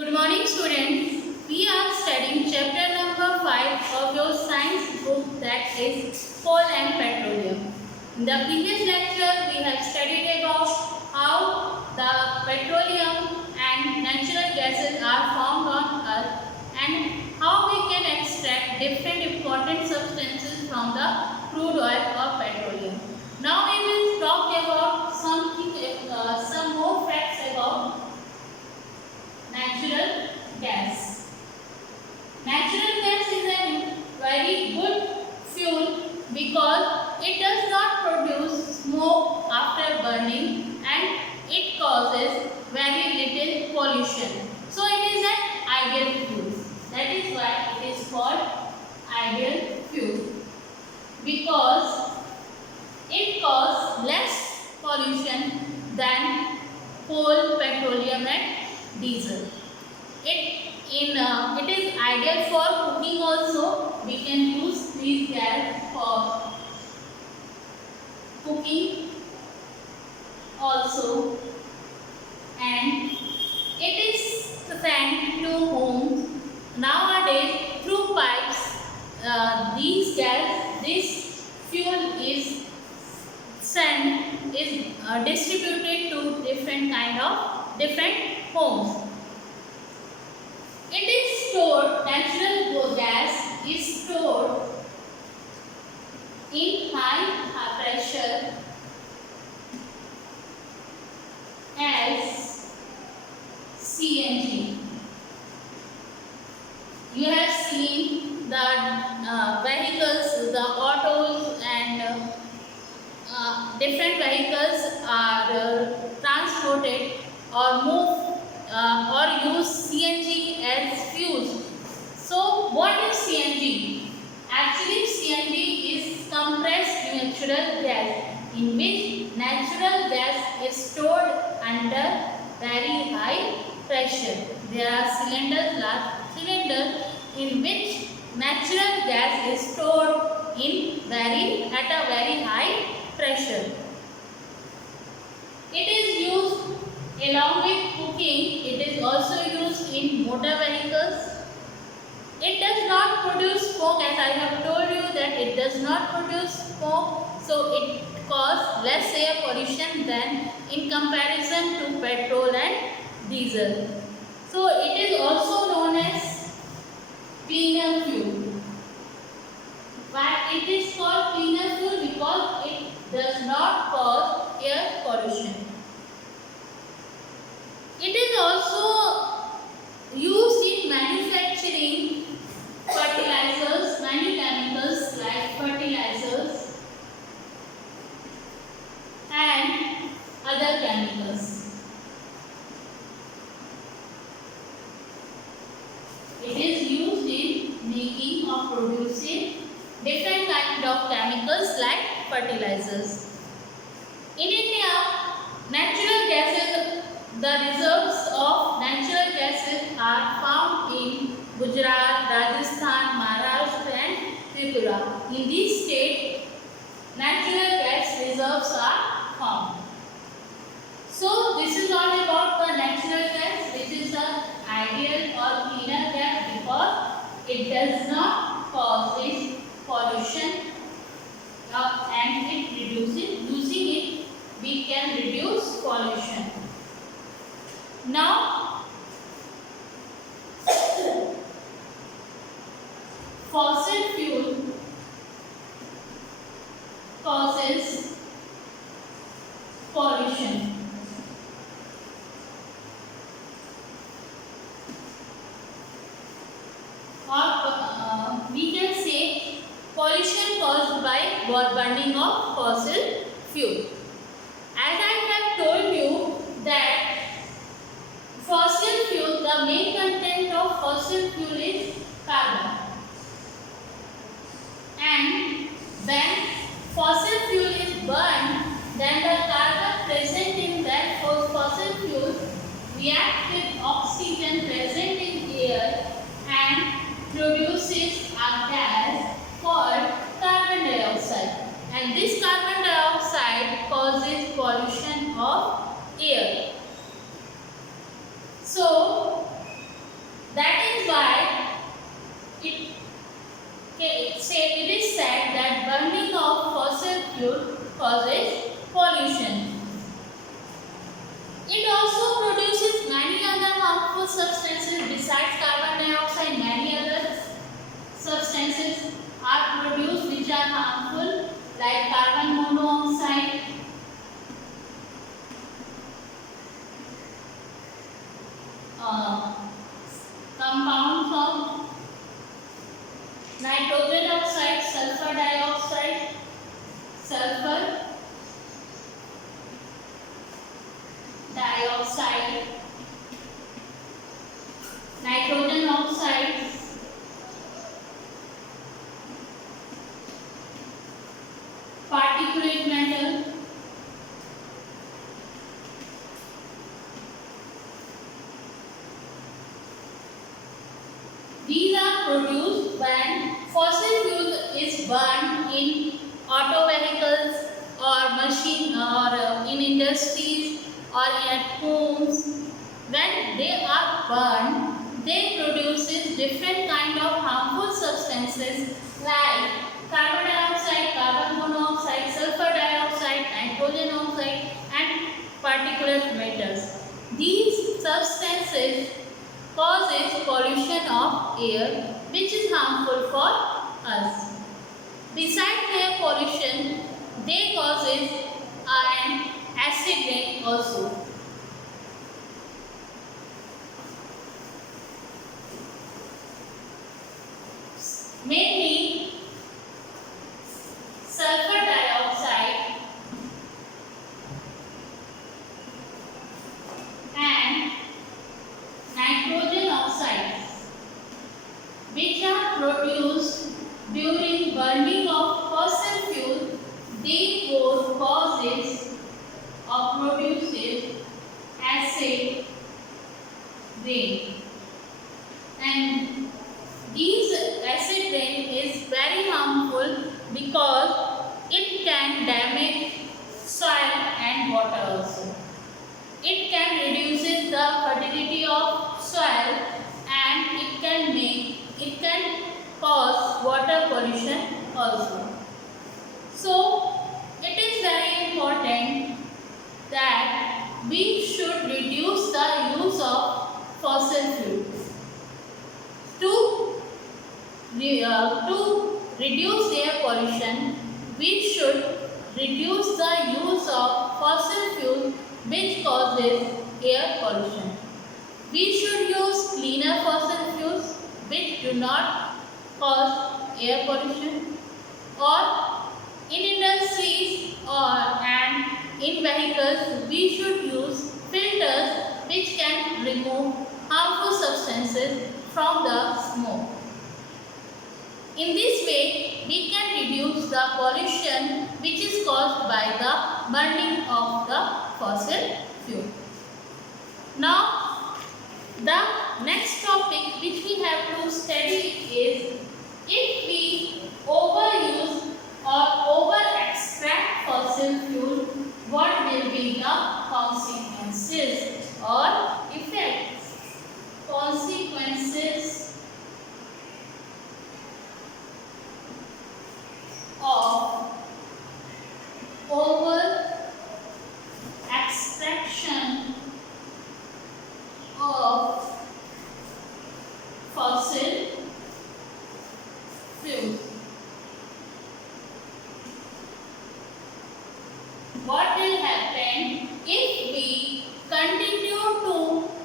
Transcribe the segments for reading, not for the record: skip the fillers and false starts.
Good morning, students. We are studying chapter number 5 of your science book, that is coal and petroleum. In the previous lecture, we have studied about how the petroleum and natural gases are found on Earth and how we can extract different important substances from the crude oil or petroleum. Now we will talk about some more facts about natural gas. Natural gas is a very good fuel because it does not produce smoke after burning and it causes very little pollution. So it is an ideal fuel. That is why it is called ideal fuel, because it causes less pollution than coal, petroleum and diesel. It is ideal for cooking also. We can use these gas for cooking also, and it is sent to homes nowadays through pipes. This fuel is distributed to different homes. It is stored, natural gas is stored in high pressure as CNG. You have seen the vehicles, the autos and different vehicles are transported or move or use CNG as fuels. So what is CNG? Actually CNG is compressed natural gas, in which natural gas is stored under very high pressure. There are large cylinders in which natural gas is stored at a very high pressure. It is used along with cooking. It is also used in motor vehicles. It does not produce smoke, as I have told you that it does not produce smoke, so it causes less air pollution than in comparison to petrol and diesel. So it is also known as cleaner fuel. Why it is called cleaner fuel? Because it does not cause air pollution. It is also used in manufacturing fertilizers, many chemicals like fertilizers and other chemicals. It is used in making or producing different kinds of chemicals like fertilizers. In India, natural gases, the reserves of natural gases are found in Gujarat, Rajasthan, Maharashtra and Tripura. In these states, natural gas reserves are found. So this is all about the natural gas, which is the ideal or cleaner gas because it does not cause pollution and it reduces. Using it, we can reduce pollution. Now, fossil fuel causes pollution. Or we can say pollution caused by burning of fossil fuel. As I have told you that fossil fuel, the main content of fossil fuel is carbon. And when fossil fuel is burned, then the carbon present in that fossil fuel reacts with oxygen present in air and produces a gas called carbon dioxide. And this carbon dioxide causes pollution of air. So substances besides carbon dioxide, many other substances are produced which are harmful, like carbon monoxide, compounds of nitrogen oxide, sulfur dioxide, sulfur dioxide, nitrogen oxide, particulate matter, these are produced when fossil fuel is burned in auto vehicles or machine or in industries or at homes. When they are burned, they produces different kind of harmful substances like carbon dioxide, carbon monoxide, sulfur dioxide, nitrogen oxide and particulate matters. These substances causes pollution of air which is harmful for us. Besides air pollution, they causes an acid rain also. Mainly sulfur dioxide and nitrogen oxides, which are produced during burning of fossil fuel, they both causes or produces acid rain. And these acid rain is very harmful because it can damage soil and water also. It can reduces the fertility of soil and it can cause water pollution also. So it is very important that we should reduce the use of fossil fuels. To reduce air pollution, we should reduce the use of fossil fuel which causes air pollution. We should use cleaner fossil fuels which do not cause air pollution, or in industries and in vehicles we should use filters which can remove harmful substances from the smoke. In this way, we can reduce the pollution which is caused by the burning of the fossil fuel. Now, the next topic which we have to study is if we overuse or over extract fossil fuel, what will be the consequences or effects? Consequences of over extraction of fossil fuel. What will happen if we continue to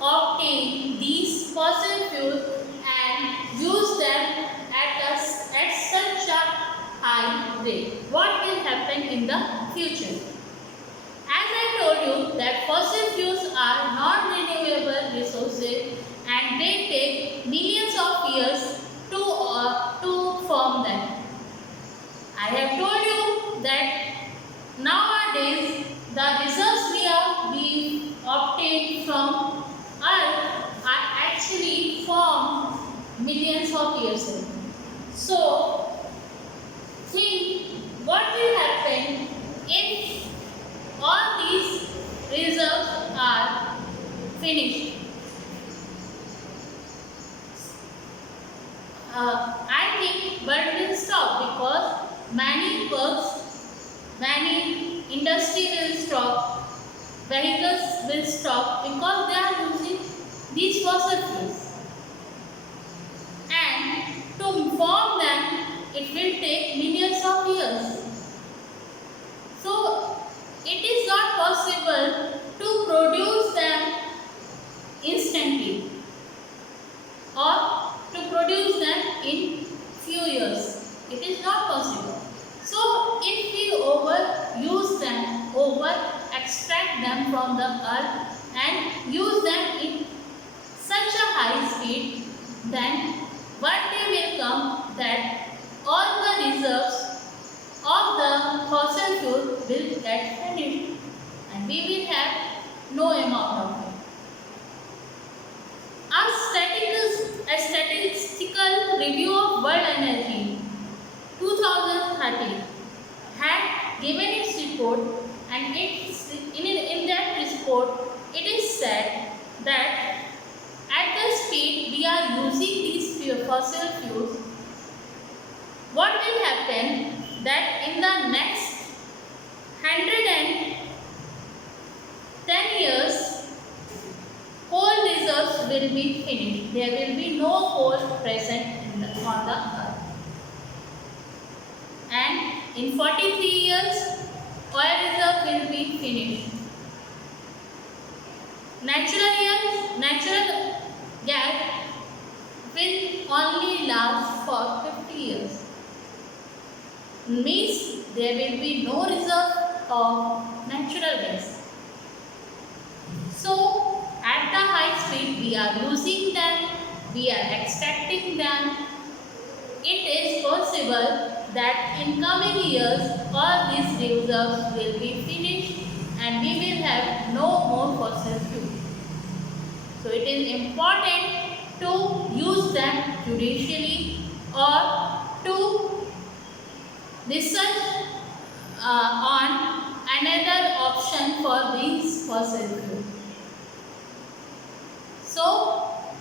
obtain these fossil fuels and use them at such a high rate? What will happen in the future? As I told you that fossil fuels are non-renewable resources and they take millions of years to form them. I have told you that nowadays the results we obtained from Earth are actually formed millions of years ago. So, think what will happen if all these reserves are finished. I think world will stop because many industry will stop, vehicles will stop because they are using these fossil fuels. And to form them, it will take millions of years. So, it is not possible to produce them instantly or to produce them in few years. It is not possible. So, if we overuse them, extract them from the earth and use them in such a high speed, then one day will come that all the reserves of the fossil fuel will get finished and we will have no amount of it. A statistical review of world energy 2013 had given its report, and in that report it is said that at the speed we are using these fossil fuels, what will happen that in the next 110 years coal reserves will be finished. There will be no coal present on the earth. And in 43 years, oil reserve will be finished. Natural gas will only last for 50 years. Means there will be no reserve of natural gas. So, at the high speed we are using them, we are extracting them. It is possible that in coming years all these reserves will be finished and we will have no more fossil fuel. So it is important to use them judiciously or to research on another option for these fossil fuels. So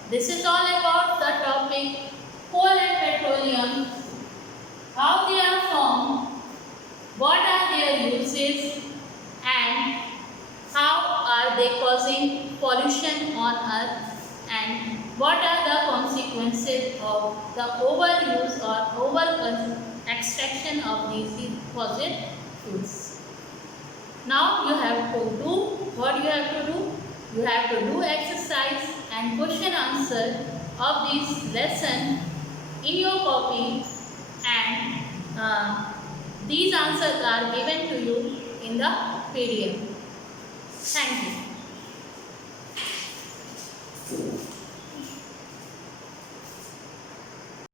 this is all about the topic coal and petroleum, how they are formed, what are their uses, and how are they causing pollution on earth, and what are the consequences of the overuse or over extraction of these fossil fuels. Now you have to do what you have to do. You have to do exercise and question answer of this lesson in your copy, and these answers are given to you in the PDF. Thank you.